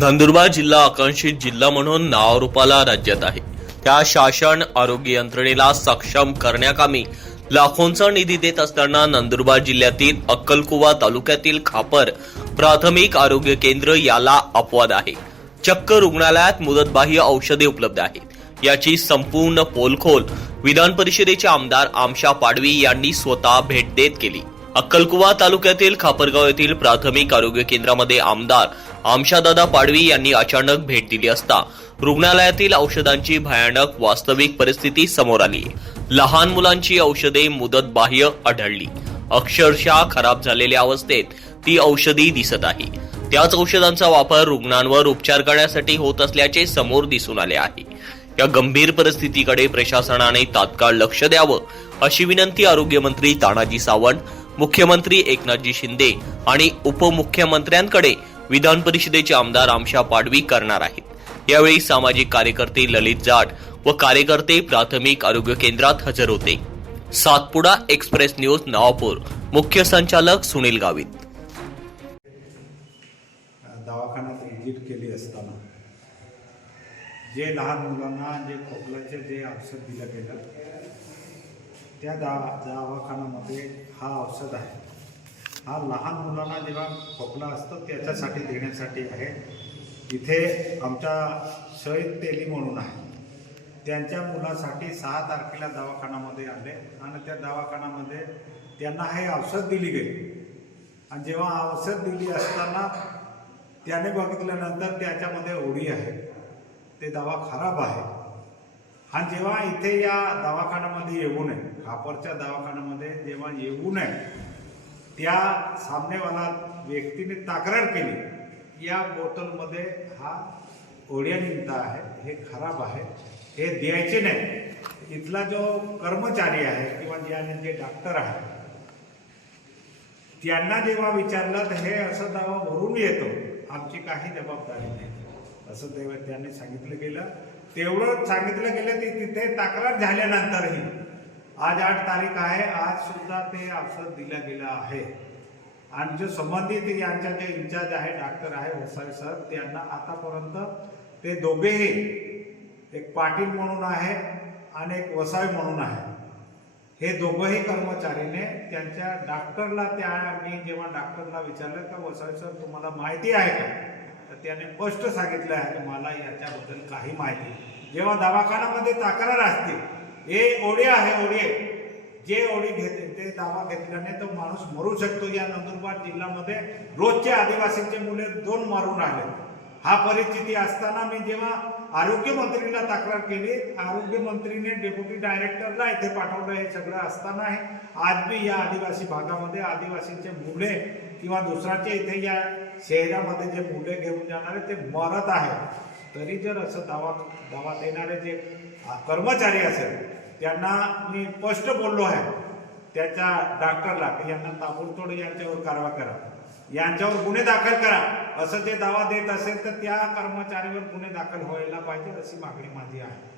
नंदुरबार जिल्हा आकांक्षित जिल्हा म्हणून नावारूपाला राज्यात आहे. त्या शासन आरोग्य यंत्रणेला सक्षम करण्याकामी लाखोंचा निधी देत असताना नंदुरबार जिल्ह्यातील अक्कलकुवा तालुक्यातील खापर प्राथमिक आरोग्य केंद्र याला अपवाद आहे. चक्क रुग्णालयात मुदतबाह्य औषधे उपलब्ध आहेत. याची संपूर्ण पोलखोल विधान परिषदेचे आमदार आमशा पाडवी यांनी स्वतः भेट देत केली. अक्कलकुवा तालुक्यातील खापरगाव येथील प्राथमिक आरोग्य केंद्रामध्ये आमदार आमशादादा पाडवी यांनी अचानक भेट दिली असता रुग्णालयातील औषधांची भयानक वास्तविक परिस्थिती समोर आली. लहान मुलांची औषधे मुदत बाह्य आढळली. अक्षरशः खराब झालेल्या अवस्थेत ती औषधी दिसत आहे. त्याच औषधांचा वापर रुग्णांवर उपचार करण्यासाठी होत असल्याचे समोर दिसून आले आहे. या गंभीर परिस्थितीकडे प्रशासनाने तात्काळ लक्ष द्यावं अशी विनंती आरोग्यमंत्री तानाजी सावंत मुख्यमंत्री एकनाथजी शिंदे आणि उपमुख्यमंत्र्यांकडे विधान परिषदेचे आमदार आमशा पाडवी करणार आहेत. यावेळी सामाजिक कार्यकर्ते ललित जाट व कार्यकर्ते प्राथमिक आरोग्य केंद्रात हजर होते. Satpuda express news Navapur. मुख्य संचालक सुनील गावित. दवाखान्यात व्हिजिट केली असताना. जे लहान मुलांना जे खोकल्याचे जे औषध दिलं गेलं त्या दा दवाखान्यामध्ये हा औषध आहे. हा लहान मुलांना जेव्हा खोकला असतो त्याच्यासाठी देण्यासाठी आहे. इथे आमच्या शहीद तेली म्हणून आहे. त्यांच्या मुलासाठी सहा तारखेला दवाखान्यामध्ये आले आणि त्या दवाखान्यामध्ये त्यांना हे औषध दिली गेली. आणि जेव्हा औषध दिली असताना त्याने बघितल्यानंतर त्याच्यामध्ये ओढी आहे. ते दवा खराब आहे. आणि जेव्हा इथे या दवाखान्यामध्ये येऊ नये खापरच्या दवाखान्यामध्ये जेव्हा येऊ नये त्या सामनेवाला व्यक्तीने तक्रार केली. या बॉटलमध्ये हा ओढ्या निघता आहे. हे खराब आहे. हे द्यायचे नाही. इथला जो कर्मचारी आहे किंवा ज्याने जे डॉक्टर आहे त्यांना जेव्हा विचारलं तर हे असं दावा भरून येतो. आमची काही जबाबदारी नाही. असं तेव्हा त्यांनी सांगितलं गेलं. तेवढं सांगितलं गेलं की तिथे तक्रार झाल्यानंतरही आज आठ तारीख आहे. आज सुद्धा ते औषध दिलं गेलं आहे. आणि जो संबंधित यांच्या जे इन्चार्ज आहे डॉक्टर आहे वसाई सर त्यांना आतापर्यंत ते दोघेही एक पाटील म्हणून आहे आणि एक वसाई म्हणून आहे. हे दोघंही कर्मचारीने त्यांच्या डॉक्टरला त्या मी जेव्हा डॉक्टरला विचारलं का वसाई सर तुम्हाला माहिती आहे का? तर त्याने स्पष्ट सांगितलं आहे की मला याच्याबद्दल काही माहिती जेव्हा दवाखान्यामध्ये तक्रार असते हे ओढे आहे ओढे. जे ओढी घेते ते दावा घेतल्याने तो माणूस मरू शकतो. या नंदुरबार जिल्ह्यामध्ये रोजचे आदिवासींचे मुले दोन मारून आले हा परिस्थिती असताना मी जेव्हा आरोग्यमंत्रीला तक्रार केली आरोग्यमंत्रीने डेप्युटी डायरेक्टरला इथे पाठवलं हे सगळं असताना हे आज मी या आदिवासी भागामध्ये आदिवासींचे मुले किंवा दुसऱ्याचे इथे या शहरामध्ये जे मुले घेऊन जाणारे ते मरत आहे तरी जर असं दावा दावा देणारे जे कर्मचारी असेल त्यांना मी स्पष्ट बोललो आहे. त्याच्या डॉक्टरला की यांना ताबडतोड यांच्यावर कारवाई करा. यांच्यावर गुन्हे दाखल करा. असं जे दावा देत असेल तर त्या कर्मचारीवर गुन्हे दाखल व्हायला पाहिजे अशी मागणी माझी आहे.